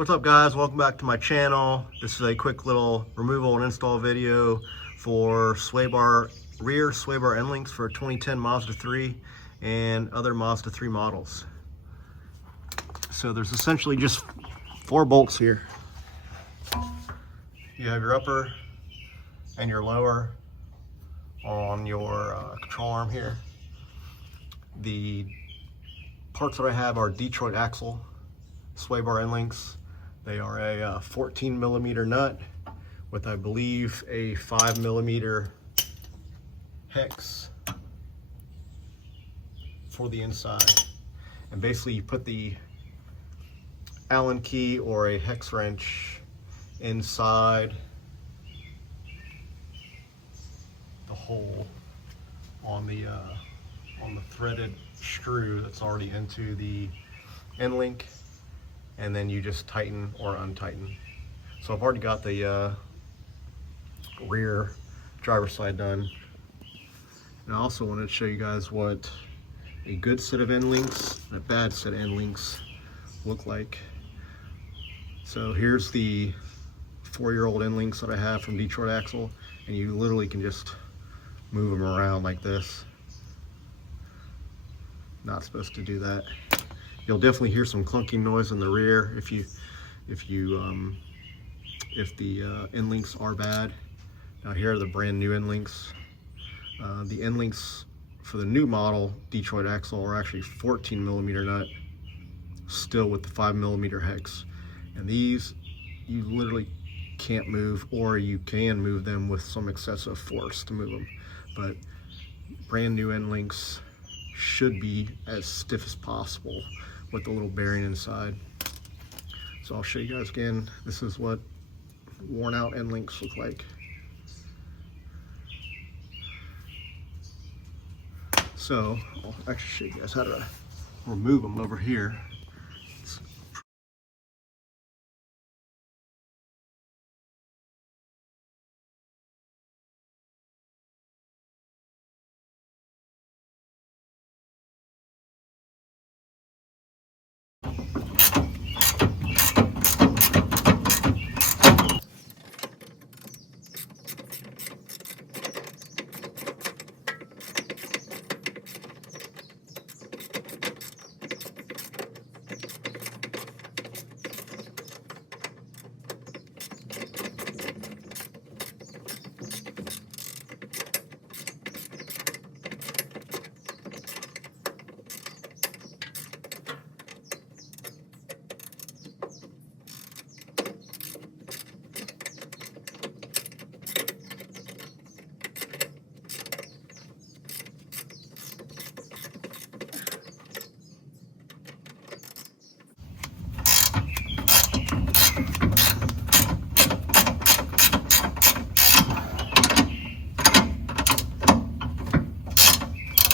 What's up, guys? Welcome back to my channel. This is a quick little removal and install video for rear sway bar end links for 2010 Mazda 3 and other Mazda 3 models. So there's essentially just 4 bolts here. You have your upper and your lower on your control arm here. The parts that I have are Detroit axle sway bar end links. They are a 14 millimeter nut with, I believe, a 5 millimeter hex for the inside. And basically you put the Allen key or a hex wrench inside the hole on the threaded screw that's already into the end link, and then you just tighten or untighten. So I've already got the rear driver's side done. And I also wanted to show you guys what a good set of end links and a bad set of end links look like. So here's the 4-year-old end links that I have from Detroit Axle, and you literally can just move them around like this. Not supposed to do that. You'll definitely hear some clunking noise in the rear if the end links are bad. Now here are the brand new end links. The end links for the new model Detroit Axle are actually 14 millimeter nut, still with the 5 millimeter hex. And these you literally can't move, or you can move them with some excessive force to move them. But brand new end links should be as stiff as possible with the little bearing inside. So I'll show you guys again. This is what worn out end links look like. So I'll actually show you guys how to remove them over here.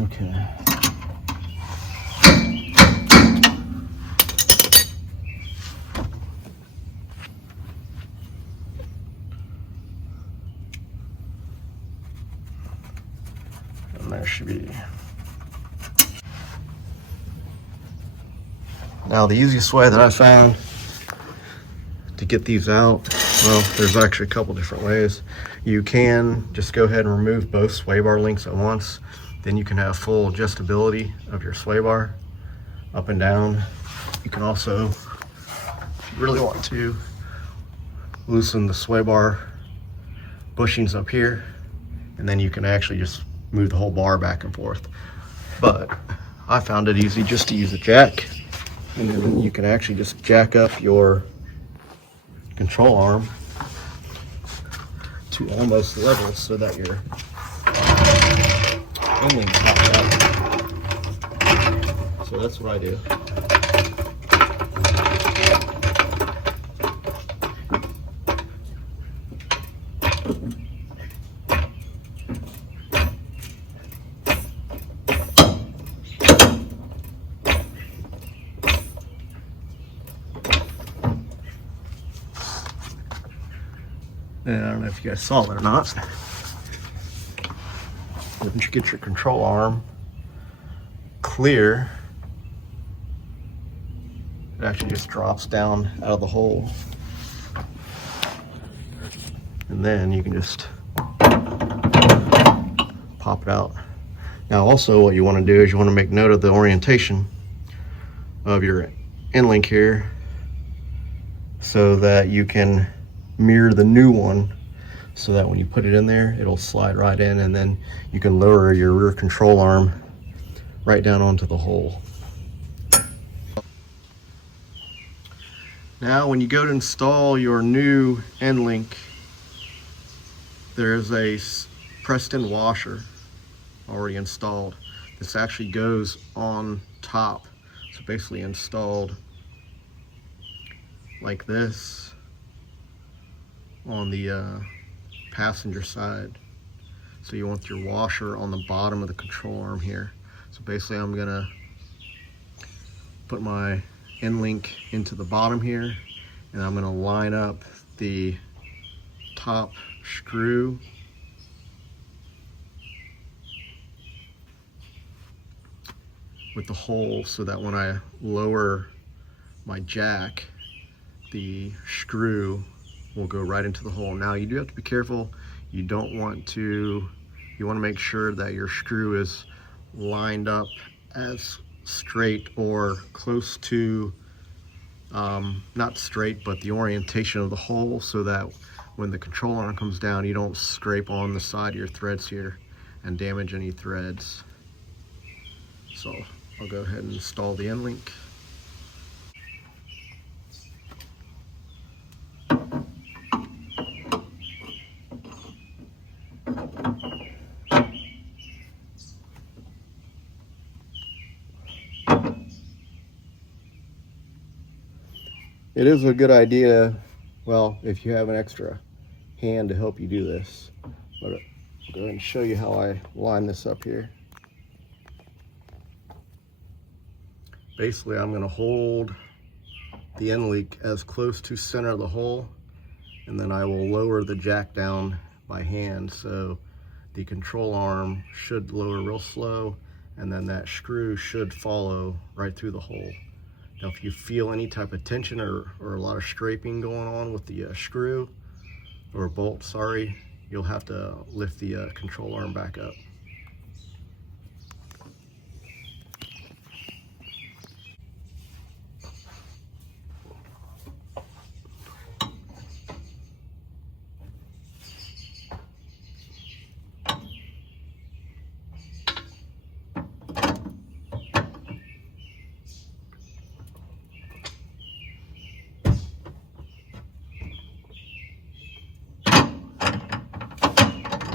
Okay. And there should be. Now the easiest way that I found to get these out, well, there's actually a couple different ways. You can just go ahead and remove both sway bar links at once. Then you can have full adjustability of your sway bar up and down. You can also, if you really want to, loosen the sway bar bushings up here, and then you can actually just move the whole bar back and forth. But I found it easy just to use a jack, and then you can actually just jack up your control arm to almost level so that your end links pop out. So that's what I do. And I don't know if you guys saw it or not. Once you get your control arm clear, It actually just drops down out of the hole. And then you can just pop it out. Now also what you want to do is you want to make note of the orientation of your end link here so that you can mirror the new one, so that when you put it in there it'll slide right in, and then you can lower your rear control arm right down onto the hole. Now when you go to install your new end link, there's a pressed in washer already installed. This actually goes on top, so basically installed like this on the passenger side. So you want your washer on the bottom of the control arm here. So basically I'm gonna put my end link into the bottom here, and I'm gonna line up the top screw with the hole, so that when I lower my jack, the screw will go right into the hole. Now you do have to be careful. You want to make sure that your screw is lined up as straight or close to, not straight, but the orientation of the hole, so that when the control arm comes down, you don't scrape on the side of your threads here and damage any threads. So I'll go ahead and install the end link. It is a good idea, well, if you have an extra hand to help you do this. But I'll go ahead and show you how I line this up here. Basically, I'm going to hold the end link as close to center of the hole, and then I will lower the jack down by hand, so the control arm should lower real slow, and then that screw should follow right through the hole. Now if you feel any type of tension or a lot of scraping going on with the screw or bolt, sorry, you'll have to lift the control arm back up.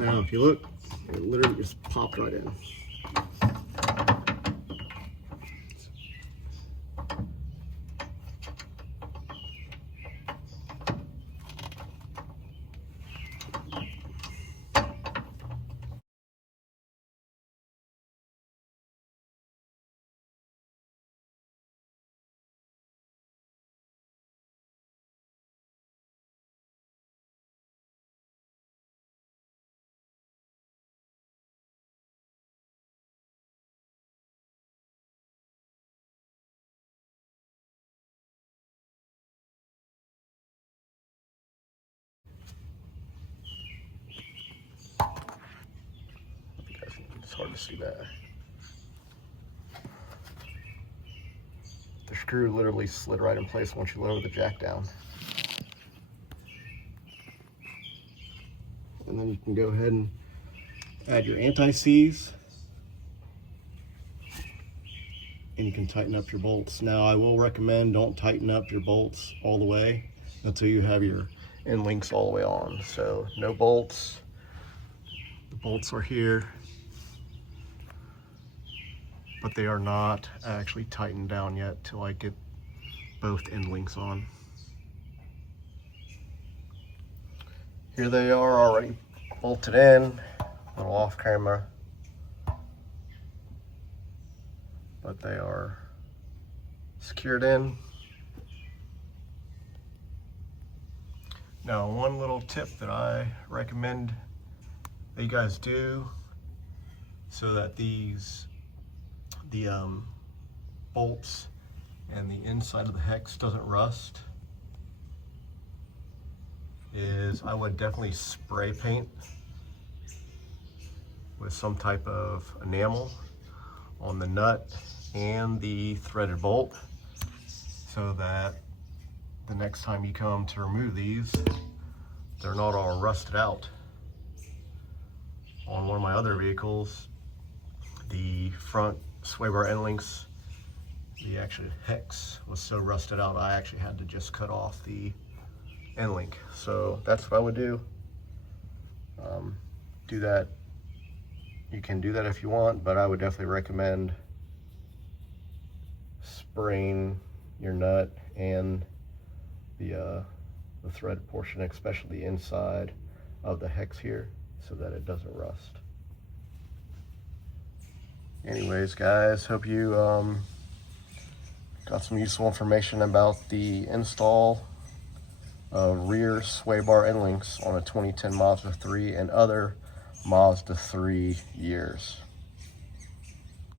Now if you look, it literally just popped right in. It's hard to see that. The screw literally slid right in place once you lower the jack down. And then you can go ahead and add your anti-seize, and you can tighten up your bolts. Now I will recommend don't tighten up your bolts all the way until you have your end links all the way on. So no bolts. The bolts are here, but they are not actually tightened down yet till I get both end links on. Here they are already bolted in, a little off camera, but they are secured in. Now, one little tip that I recommend that you guys do, so that the bolts and the inside of the hex doesn't rust is I would definitely spray paint with some type of enamel on the nut and the threaded bolt, so that the next time you come to remove these, they're not all rusted out. On one of my other vehicles, the front sway bar end links, the actual hex was so rusted out I actually had to just cut off the end link. So that's what I would do. Do that. You can do that if you want, but I would definitely recommend spraying your nut and the thread portion, especially the inside of the hex here, so that it doesn't rust. Anyways, guys, hope you got some useful information about the install of rear sway bar end links on a 2010 Mazda 3 and other Mazda 3 years.